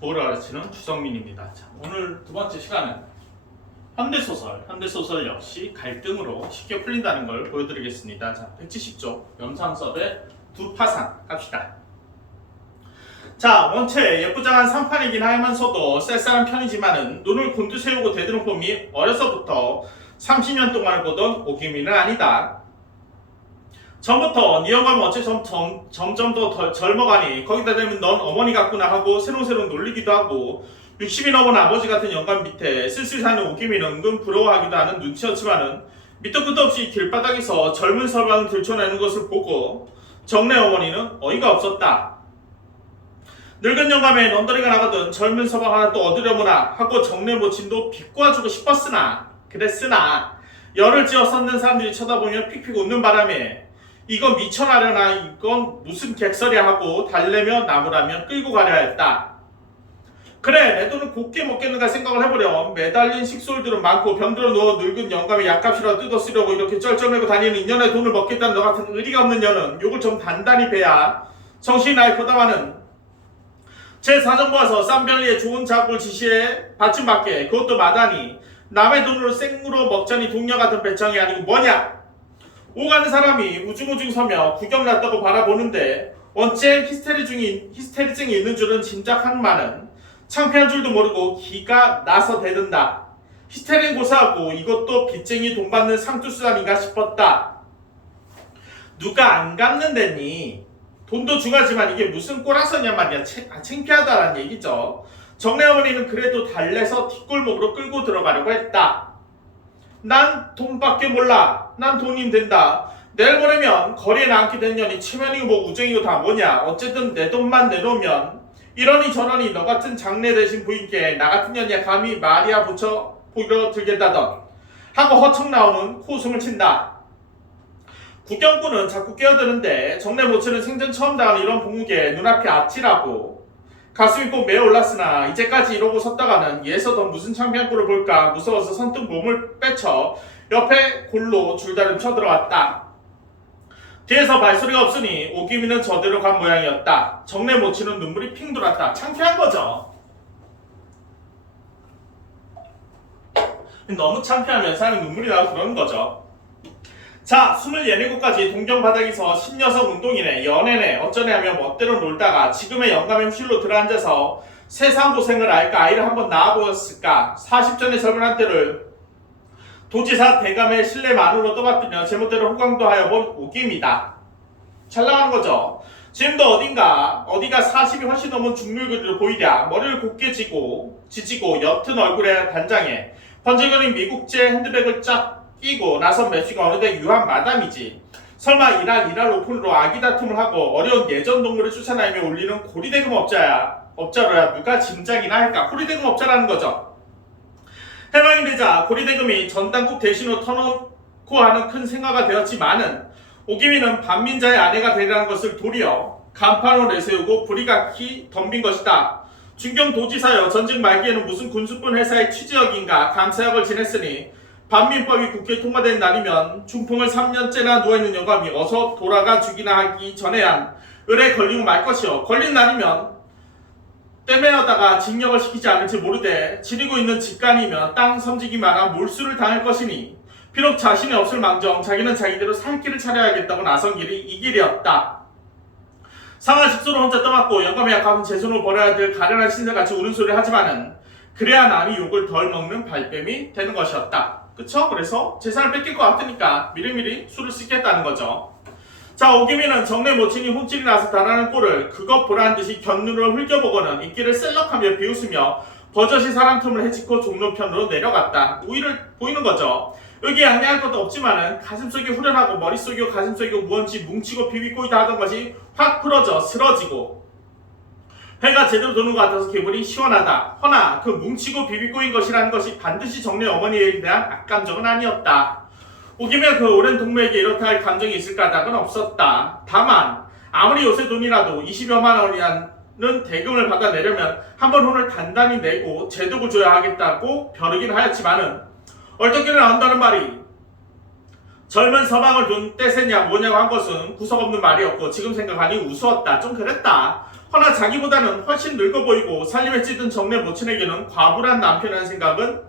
국어를 가르치는 주성민입니다. 자, 오늘 두 번째 시간은 현대소설 역시 갈등으로 쉽게 풀린다는 걸 보여드리겠습니다. 자, 170쪽 염상섭의 두 파산 갑시다. 자, 원체 예쁘장한 상판이긴 하면서도 쌀쌀한 편이지만은 눈을 곤두세우고 대드는 폼이 어려서부터 30년 동안을 보던 오기민은 아니다. 전부터 네 영감은 어째 점점 더 젊어가니 거기다 대면 넌 어머니 같구나 하고 새롱새롱 놀리기도 하고 60이 넘은 아버지 같은 영감 밑에 쓸쓸히 사는 오기민은 은근 부러워하기도 하는 눈치였지만은 밑도 끝도 없이 길바닥에서 젊은 서방을 들춰내는 것을 보고 정내 어머니는 어이가 없었다. 늙은 영감에 넌더리가 나거든 젊은 서방 하나 또 얻으려무나 하고 정내 모친도 비꼬아주고 싶었으나 그랬으나 열을 지어 섰는 사람들이 쳐다보며 픽픽 웃는 바람에 이건 미쳐나려나 이건 무슨 객설이야 하고 달래며 나무라면 끌고 가려 했다. 그래 내 돈을 곱게 먹겠는가 생각을 해보렴. 매달린 식솔들은 많고 병들어 누워 늙은 영감의 약값이라도 뜯어쓰려고 이렇게 쩔쩔매고 다니는 인연의 돈을 먹겠다는 너 같은 의리가 없는 년은 욕을 좀 단단히 베야 정신이 날 거다마는 제 사정 모아서 쌈별리에 좋은 작업을 지시해 받침받게 그것도 마다니 남의 돈으로 생으로 먹자니 동료 같은 배짱이 아니고 뭐냐. 오가는 사람이 우중우중 서며 구경 났다고 바라보는데 원체 히스테리증이 있는 줄은 짐작한만은 창피한 줄도 모르고 기가 나서 대든다. 히스테리는 고사하고 이것도 빚쟁이 돈 받는 상투수단인가 싶었다. 누가 안 갚는데니 돈도 중하지만 이게 무슨 꼬라서냐 말이야. 창피하다라는 얘기죠. 정내 어머니는 그래도 달래서 뒷골목으로 끌고 들어가려고 했다. 난 돈밖에 몰라. 난 돈이면 된다. 내일 모레면 거리에 나앉게 된 년이 체면이고 뭐 우정이고 다 뭐냐. 어쨌든 내 돈만 내놓으면 이러니 저러니 너 같은 장래 대신 부인께 나 같은 년이야 감히 말이야 붙여 보이러 들겠다던 하고 허청 나오는 코웃음을 친다. 구경꾼은 자꾸 끼어드는데 정내 모친은 생전 처음 당하는 이런 봉국에 눈앞이 아찔하고 가슴이 꼭 메어 올랐으나 이제까지 이러고 섰다가는 얘서 더 무슨 창피한 꼴을 볼까 무서워서 선뜻 몸을 빼쳐 옆에 골로 줄다름 쳐들어왔다. 뒤에서 발소리가 없으니 오기민은 저대로 간 모양이었다. 정내 모친은 눈물이 핑 돌았다. 창피한 거죠. 너무 창피하면 사람이 눈물이 나고 그러는 거죠. 자, 24곳까지 동경바닥에서 신여성 운동이네 연애네 어쩌네 하며 멋대로 놀다가 지금의 영감의 휠로 들어앉아서 세상 고생을 알까 아이를 한번 낳아보았을까 40전의 젊은 한때를 도지사 대감의 신뢰 만으로 떠받들며 제멋대로 호강도 하여본 오기입니다. 잘 나가는 거죠. 지금도 어디가 40이 훨씬 넘은 중률그리로 보이랴. 머리를 곱게 지지고 옅은 얼굴에 단장에 번쩍거린 미국제 핸드백을 쫙 끼고 나선 매씨가 어느새 유한 마담이지. 설마 일할 오픈으로 아기 다툼을 하고 어려운 예전 동물을 쫓아다니며 올리는 고리대금 업자로야 누가 짐작이나 할까. 고리대금 업자라는 거죠. 해방이 되자 고리대금이 전당국 대신으로 터놓고 하는 큰 생각가 되었지만은 오기민은 반민자의 아내가 되리라는 것을 도리어 간판으로 내세우고 불이각히 덤빈 것이다. 중경도지사여 전직 말기에는 무슨 군수분 회사의 취재역인가 감사역을 지냈으니 반민법이 국회에 통과된 날이면 중풍을 3년째나 누워있는 영감이 어서 돌아가 주기나 하기 전에야 을에 걸리고 말 것이요. 걸린 날이면 떼매어다가 징역을 시키지 않을지 모르되 지리고 있는 직간이면 땅 섬지기마나 몰수를 당할 것이니 비록 자신이 없을 망정 자기는 자기대로 살 길을 차려야겠다고 나선 길이 이 길이었다. 상한 식소를 혼자 떠맡고 영감의 약값은 제 손으로 벌어야 될 가련한 신세같이 우는 소리를 하지만은 그래야 남이 욕을 덜 먹는 발뺌이 되는 것이었다. 그쵸? 그래서 재산을 뺏길 것 같으니까 미리미리 술을 씻겠다는 거죠. 자, 오기민은 정내 모친이 혼쭐이 나서 달아나는 꼴을 그것 보라는 듯이 곁눈으로 흘겨보고는 입기를 셀럭하며 비웃으며 버젓이 사람 틈을 헤집고 종로편으로 내려갔다. 우위를 보이는 거죠. 여기에 양해할 것도 없지만은 가슴속이 후련하고 머릿속이고 가슴속이고 무언지 뭉치고 비비꼬이다 하던 것이 확 풀어져 쓰러지고 해가 제대로 도는 것 같아서 기분이 시원하다. 허나 그 뭉치고 비비꼬인 것이라는 것이 반드시 정내 어머니에 대한 악감정은 아니었다. 오기면 그 오랜 동무에게 이렇다 할 감정이 있을까 답은 없었다. 다만 아무리 요새 돈이라도 20여만 원이라는 대금을 받아내려면 한번 혼을 단단히 내고 제독을 줘야 하겠다고 벼르긴 하였지만은 얼떨결에 나온다는 말이 젊은 서방을 둔 떼새냐 뭐냐고 한 것은 구석 없는 말이었고 지금 생각하니 우스웠다. 좀 그랬다. 허나 자기보다는 훨씬 늙어 보이고 살림에 찌든 정내 모친에게는 과불한 남편이라는 생각은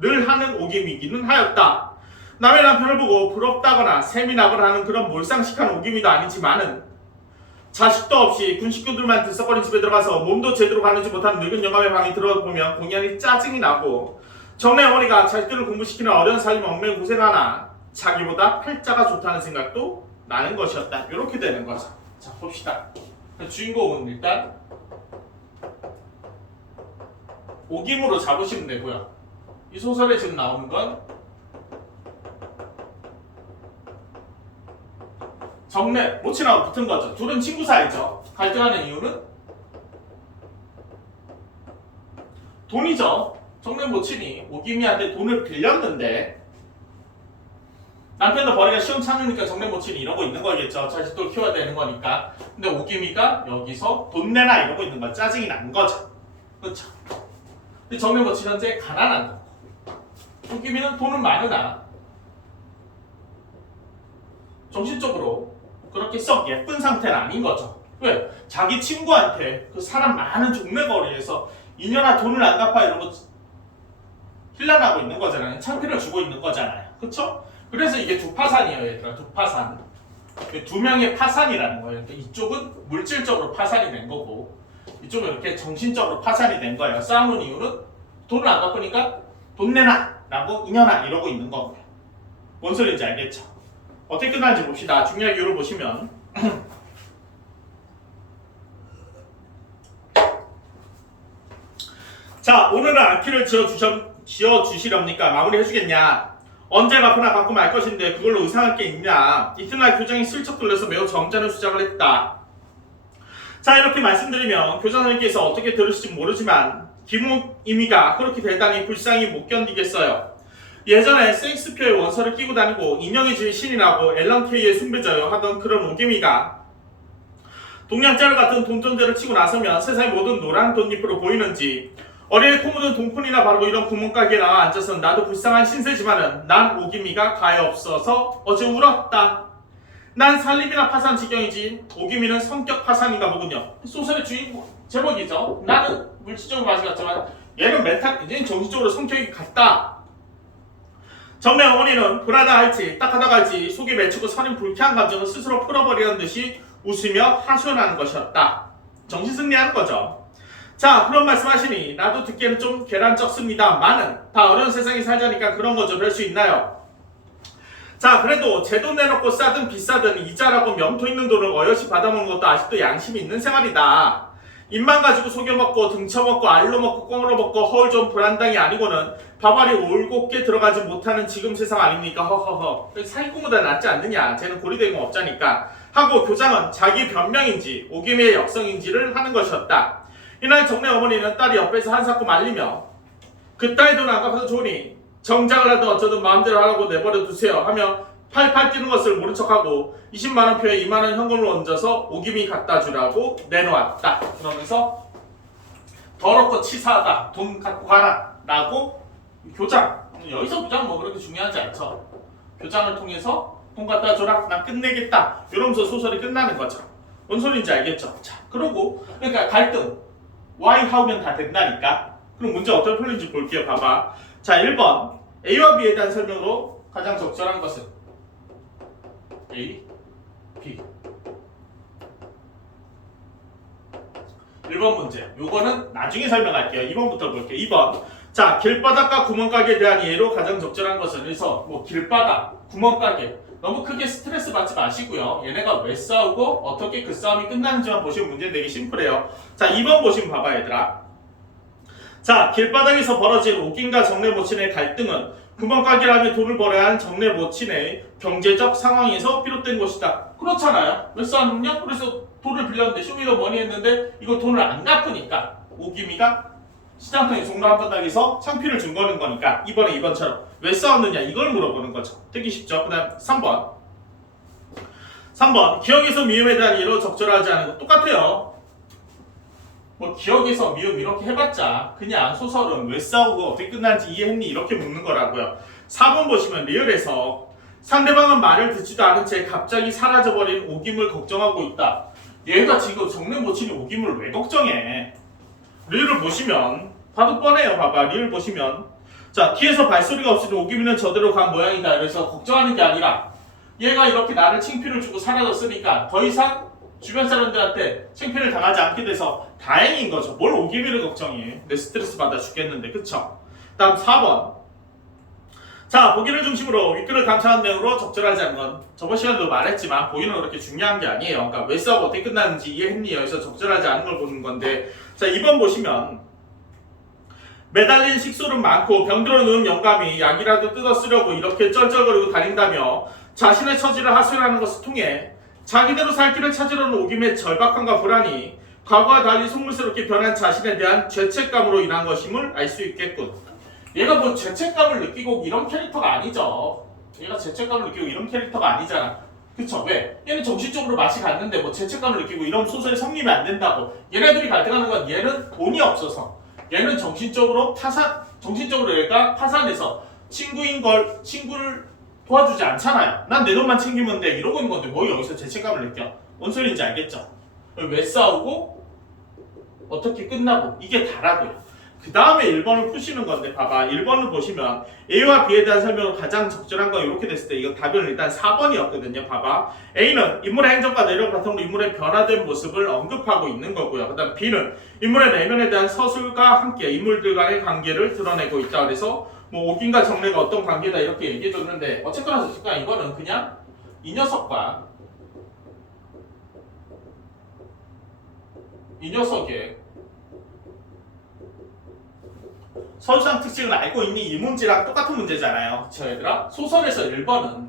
늘 하는 오김이기는 하였다. 남의 남편을 보고 부럽다거나 셈이 나거나 하는 그런 몰상식한 오김이도 아니지만은 자식도 없이 군 식구들만 들썩거린 집에 들어가서 몸도 제대로 가누지 못하는 늙은 영감의 방에 들어보면 공연히 짜증이 나고 정내 어머니가 자식들을 공부시키는 어려운 살림 얽매여 고생하나 자기보다 팔자가 좋다는 생각도 나는 것이었다. 이렇게 되는 거죠. 자, 봅시다. 주인공은 일단 오김으로 잡으시면 되고요. 이 소설에 지금 나오는 건 정내 모친하고 붙은 거죠. 둘은 친구 사이죠. 갈등하는 이유는 돈이죠. 정내 모친이 오김이한테 돈을 빌렸는데 남편도 벌이가 시원찮으니까 정내 모친이 이러고 있는 거겠죠. 자식도 키워야 되는 거니까. 근데 오김이가 여기서 돈 내나 이러고 있는 거 짜증이 난 거죠. 그렇죠. 근데 정내 모친은 현재 가난한 거고 오김이는 돈은 많으나 정신적으로 그렇게 썩 예쁜 상태는 아닌 거죠. 왜? 자기 친구한테 그 사람 많은 종래거리에서 인연아 돈을 안 갚아 이러고 힐난하고 있는 거잖아요. 창피를 주고 있는 거잖아요. 그쵸? 그래서 이게 두 파산이에요, 얘들아. 두 파산. 두 명의 파산이라는 거예요. 이쪽은 물질적으로 파산이 된 거고 이쪽은 이렇게 정신적으로 파산이 된 거예요. 싸우는 이유는 돈을 안 갚으니까 돈 내놔 라고 인연아 이러고 있는 거고요. 뭔 소리인지 알겠죠? 어떻게 끝나는지 봅시다. 중요한 이유를 보시면 자, 오늘은 악기를 지어주시렵니까? 마무리 해주겠냐? 언제 갚으나 갚고 말 것인데 그걸로 의상할 게 있냐? 이튿날 교장이 슬쩍 들려서 매우 점잖은 수작을 했다. 자, 이렇게 말씀드리면 교장님께서 어떻게 들으실지 모르지만 김우임이가 그렇게 대단히 불쌍히 못 견디겠어요. 예전에 셰익스피어의 원서를 끼고 다니고 인형의 집이 신이 나고 앨런 케이의 숭배자요 하던 그런 오김이가 동양자를 같은 돈존재를 치고 나서면 세상의 모든 노란 돈잎으로 보이는지 어린애 코 묻은 동푼이나 바로 이런 구멍가게에 나와 앉아서 나도 불쌍한 신세지만은 난 오김이가 가엾어서 어제 울었다. 난 살림이나 파산 지경이지 오김이는 성격 파산인가 보군요. 소설의 주인공 제목이죠. 나는 물질적으로 맛이 같지만 얘는 얘는 정신적으로 성격이 같다. 정내 어머니는 불하다 할지 딱하다가 할지 속이 맺히고 서린 불쾌한 감정을 스스로 풀어버리는 듯이 웃으며 하소연하는 것이었다. 정신승리하는 거죠. 자, 그런 말씀하시니 나도 듣기에는 좀 계란쩍습니다만은 다 어려운 세상에 살자니까 그런 거죠. 별 수 있나요? 자, 그래도 제 돈 내놓고 싸든 비싸든 이자라고 명토 있는 돈을 어여시 받아먹는 것도 아직도 양심이 있는 생활이다. 입만 가지고 속여먹고 등쳐먹고 알로 먹고 꽁으로 먹고 허울 좀 불안당이 아니고는 밥알이 올곧게 들어가지 못하는 지금 세상 아닙니까? 허허허. 사기꾼보다 낫지 않느냐. 쟤는 고리대공 업자니까. 하고 교장은 자기 변명인지 오김의 역성인지를 하는 것이었다. 이날 정내 어머니는 딸이 옆에서 한사코 말리며 그 딸 돈 안 갚아서 좋으니 정장을 하든 어쩌든 마음대로 하라고 내버려 두세요 하며 팔팔 뛰는 것을 모른 척하고 20만원표에 2만원 현금을 얹어서 오김이 갖다 주라고 내놓았다. 그러면서 더럽고 치사하다. 돈 갖고 가라 라고 교장, 여기서 교장 뭐 그렇게 중요하지 않죠. 교장을 통해서 돈 갖다 줘라 나 끝내겠다 이러면서 소설이 끝나는 거죠. 뭔 소리인지 알겠죠. 자, 그러고 그러니까 갈등 why, how면 다 된다니까. 그럼 문제 어떻게 풀리는지 볼게요. 봐봐. 자, 1번 A와 B에 대한 설명으로 가장 적절한 것은 A, B. 1번 문제. 요거는 나중에 설명할게요. 2번부터 볼게요. 2번. 자, 길바닥과 구멍가게에 대한 예로 가장 적절한 것은 그래서 뭐 길바닥, 구멍가게 너무 크게 스트레스 받지 마시고요. 얘네가 왜 싸우고 어떻게 그 싸움이 끝나는지만 보시면 문제는 되게 심플해요. 자, 2번 보시면 봐봐 얘들아. 자, 길바닥에서 벌어진 오김과 정내 모친의 갈등은 구멍가게라며 돈을 벌어야 하는 정내 모친의 경제적 상황에서 비롯된 것이다. 그렇잖아요. 왜 싸우느냐? 그래서 돈을 빌렸는데 쇼미더머니 했는데 이거 돈을 안 갚으니까 오김이가 시장통에 종로 한바닥에서 창피를 준 거니까 이번에 2번처럼 왜 싸웠느냐 이걸 물어보는 거죠. 되게 쉽죠. 그 다음 3번 기억에서 미움에 대한 예로 적절하지 않은 거 똑같아요. 뭐 기억에서 미움 이렇게 해봤자 그냥 소설은 왜 싸우고 어떻게 끝난지 이해했니 이렇게 묻는 거라고요. 4번 보시면 리얼에서 상대방은 말을 듣지도 않은 채 갑자기 사라져버린 오김을 걱정하고 있다. 얘가 지금 정례 못 치니 오김을 왜 걱정해? 리을 보시면 봐도 뻔해요. 봐봐. 리을 보시면 자 뒤에서 발소리가 없으니 오김이는 저대로 간 모양이다. 그래서 걱정하는 게 아니라 얘가 이렇게 나를 창피를 주고 사라졌으니까 더 이상 주변 사람들한테 창피를 당하지 않게 돼서 다행인 거죠. 뭘 오기미를 걱정해. 내 스트레스 받아 죽겠는데. 그쵸? 다음 4번. 자, 보기를 중심으로 윗글을 감상한 내용으로 적절하지 않은 건 저번 시간에도 말했지만 보기는 그렇게 중요한 게 아니에요. 그러니까 왜 싸우고 어떻게 끝났는지 이해했니? 여기서 적절하지 않은 걸 보는 건데 자, 2번 보시면 매달린 식솔은 많고 병들어 누운 영감이 약이라도 뜯어 쓰려고 이렇게 쩔쩔거리고 다닌다며 자신의 처지를 하소연하는 것을 통해 자기대로 살 길을 찾으려는 오김의 절박함과 불안이 과거와 달리 속물스럽게 변한 자신에 대한 죄책감으로 인한 것임을 알 수 있겠군. 얘가 뭐 죄책감을 느끼고 이런 캐릭터가 아니죠. 얘가 죄책감을 느끼고 이런 캐릭터가 아니잖아. 그쵸? 왜? 얘는 정신적으로 맛이 갔는데 뭐 죄책감을 느끼고 이런 소설이 성립이 안 된다고. 얘네들이 갈등하는 건 얘는 돈이 없어서 얘는 정신적으로 얘가 파산해서 친구를 도와주지 않잖아요. 난 내 돈만 챙기면 돼. 이러고 있는 건데 뭐 여기서 죄책감을 느껴. 뭔 소리인지 알겠죠? 왜 싸우고 어떻게 끝나고 이게 다라고요. 그 다음에 1번을 푸시는 건데 봐봐. 1번을 보시면 A와 B에 대한 설명으로 가장 적절한 건 이렇게 됐을 때 이거 답은 일단 4번이었거든요. 봐봐. A는 인물의 행적과 내력 바탕으로 인물의 변화된 모습을 언급하고 있는 거고요. 그 다음 B는 인물의 내면에 대한 서술과 함께 인물들 간의 관계를 드러내고 있다. 그래서 뭐 오김과 정례가 어떤 관계다 이렇게 얘기해줬는데 어쨌거나 이거는 그냥 이 녀석과 이 녀석의 서술상 특징을 알고 있니? 이 문제랑 똑같은 문제잖아요. 그쵸 얘들아? 소설에서 1번은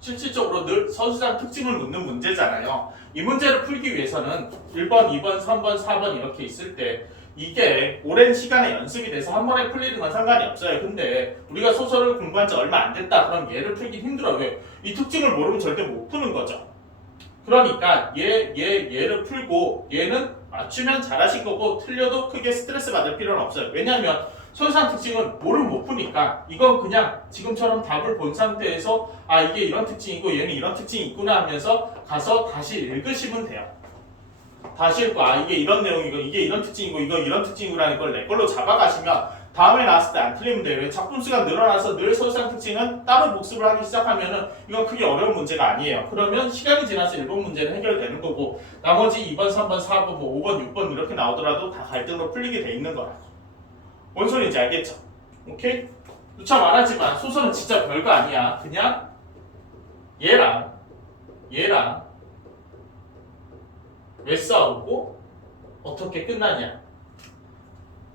실질적으로 늘 서술상 특징을 묻는 문제잖아요. 이 문제를 풀기 위해서는 1번, 2번, 3번, 4번 이렇게 있을 때 이게 오랜 시간에 연습이 돼서 한 번에 풀리는 건 상관이 없어요. 근데 우리가 소설을 공부한 지 얼마 안 됐다. 그럼 얘를 풀기 힘들어요. 왜? 이 특징을 모르면 절대 못 푸는 거죠. 그러니까 얘를 풀고 얘는 맞추면 잘하신 거고 틀려도 크게 스트레스 받을 필요는 없어요. 왜냐하면 서술상 특징은 모르면 못 푸니까 이건 그냥 지금처럼 답을 본 상태에서 아 이게 이런 특징이고 얘는 이런 특징이 있구나 하면서 가서 다시 읽으시면 돼요. 다시 읽고 아 이게 이런 내용이고 이게 이런 특징이고 이거 이런 특징이라는 걸 내 걸로 잡아가시면 다음에 나왔을 때 안 틀리면 돼요. 작품 수가 늘어나서 늘 서술상 특징은 따로 복습을 하기 시작하면은 이건 크게 어려운 문제가 아니에요. 그러면 시간이 지나서 1번 문제는 해결되는 거고 나머지 2번, 3번, 4번, 뭐 5번, 6번 이렇게 나오더라도 다 갈등으로 풀리게 돼 있는 거라고. 뭔 소리인지 알겠죠? 오케이? 누차 말하지만 소설은 진짜 별거 아니야. 그냥 얘랑 왜 싸우고 어떻게 끝나냐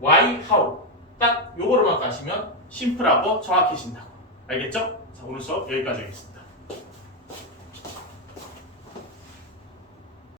why, how 딱 요거로만 가시면 심플하고 정확해진다고. 알겠죠? 자 오늘 수업 여기까지 하겠습니다.